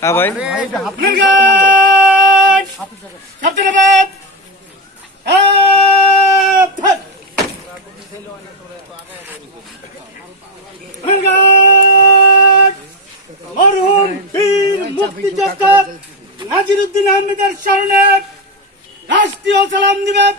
হ্যাঁ ভাই মরহুম বীর মুক্তিযোদ্ধা নাজিরউদ্দিন আহমেদের স্মরণে রাষ্ট্রীয় সালাম দিবেন।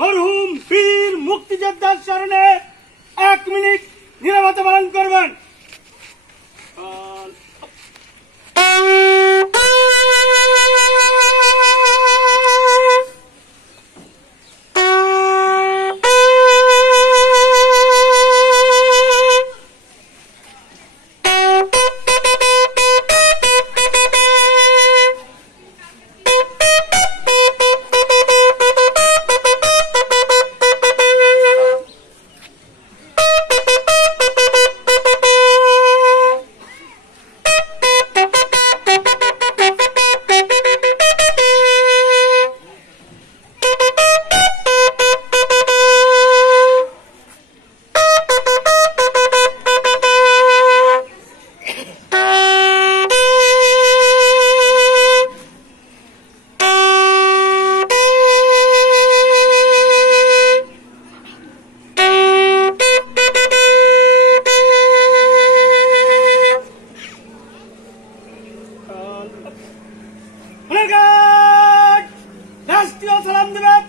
মরহুম বীর মুক্তিযোদ্ধার স্মরণে 1 মিনিট নীরবতা পালন করবেন। রাষ্ট্রীয় সালাম দেবেন।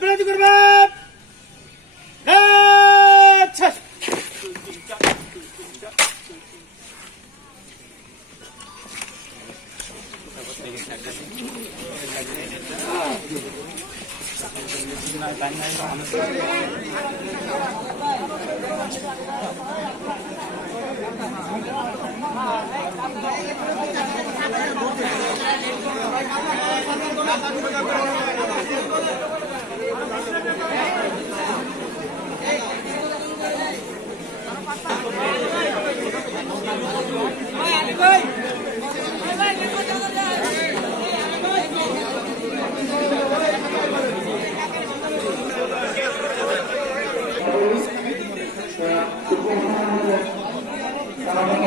বিরতি করবে।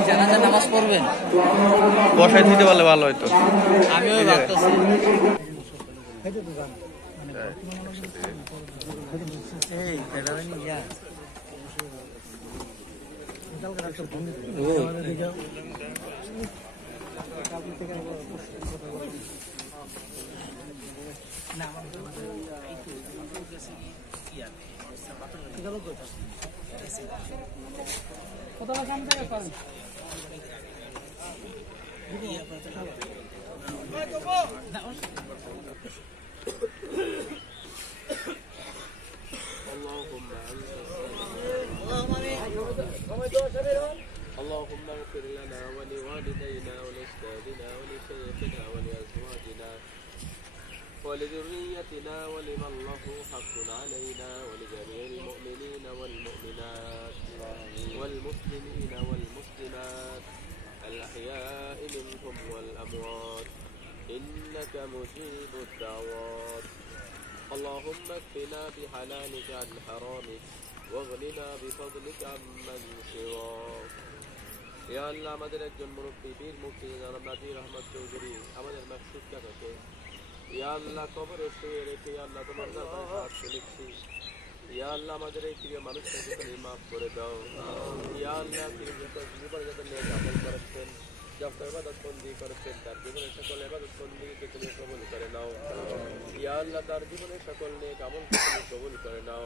জানাজা নামাজ পড়বেন, বসাই দিতে পারলে ভালো হয়তো। আমিও ভাবতেছি। اللهم اغفر لنا ولوالدينا ولأجدادنا ولشيخنا ولأزواجنا ولذريتنا ولمن له حق علينا ولجميع المؤمنين والمؤمنات والمسلمين والمسلمات الأحياء منهم والأموات إنك مجيب الدعوات اللهم اكفنا بحلالك عن حرامك واغننا بفضلك عمن سواك ইয়া আল্লাহ আমাদের একজন মুরব্বী বীর মুক্তিযোদ্ধা নাদির আহমদ চৌধুরী আমাদের মাকসুদ কাকাকে ইয়া আল্লাহ কবরে শুয়ে রেখে ইয়া আল্লাহ তোমার দরবারে হাত তুলেছি ইয়া আল্লাহ আমাদের এই প্রিয় মানুষটাকে তুমি মাফ করে দাও ইয়া আল্লাহ তিনি জীবনে যত নেক আমল করেছেন যত ইবাদত বন্দি করেছেন তার জীবনের সকল ইবাদত বন্দিকে তুমি কবুল করে নাও ইয়া আল্লাহ তার জীবনের সকল নেক আমলকে তুমি কবুল করে নাও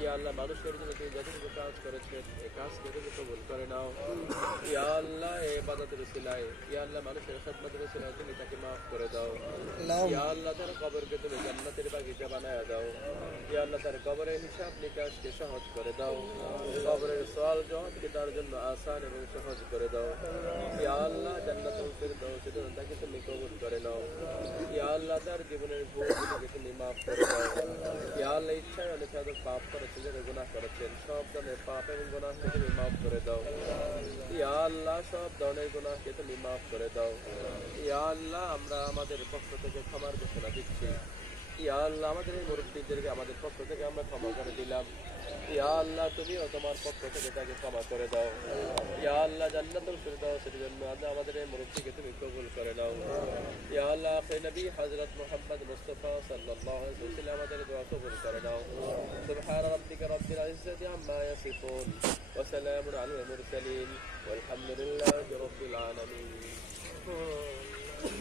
ইয়া আল্লাহ মানুষের জন্য তুমি যতটুকু কাজ করেছেন এই কাজকে তুমি কবুল করে নাও ইয়া আল্লাহ এই ইবাদতের উসিলায় ইয়া আল্লাহ মানুষের খিদমতের উসিলায় তুমি তাকে মাফ করে দাও ইয়া আল্লাহ তার কবরকে তুমি জান্নাতের বাগিচা বানায়া দাও ইয়া আল্লাহ তার কবরের হিসাব নিকাশকে সহজ করে দাও কবরের সওয়াল জবাবকে তার জন্য আসান এবং সহজ করে দাও ইয়া আল্লাহ জান্নাতুল ফিরদাউসে তাকে তুমি কবুল করে নাও ইয়া আল্লাহ তার জীবনের ভুলগুলোকে তুমি মাফ করে দাও ইয়া আল্লাহ ইচ্ছায় অনিচ্ছায় পাপ করেছেন যারা গুনাহ করেছেন সব ধরনের পাপ এবং গুনাহকে তুমি মাফ করে দাও ইয়া আল্লাহ সব ধরনের গুনাহকে তুমি মাফ করে দাও ইয়া আল্লাহ আমরা আমাদের পক্ষ থেকে ক্ষমার ঘোষণা দিচ্ছি ইয়া আল্লাহ আমাদের এই মুরব্বীদেরকে আমাদের পক্ষ থেকে আমরা ক্ষমা করে দিলাম ইয়া আল্লাহ তুমিও তোমার পক্ষ থেকে তাকে ক্ষমা করে দাও ইয়া আল্লাহ জান্নাতুল ফিরদাউসের জন্য আল্লাহ আমাদের এই মুরব্বীকে তুমি কবুল করে নাও ইয়া আল্লাহ আখির নবী হযরত মুহাম্মদ মুস্তাফা সাল্লাল্লাহু আলাইহি ওয়াসাল্লাম আমাদের দোয়া কবুল করে নাও সুবহান রাব্বিকা রাব্বিল ইজ্জাতি আম্মা ইয়াসিফুন ওয়া সালামুন আলাল মুরসালিন ওয়ালহামদুলিল্লাহি রাব্বিল আলামিন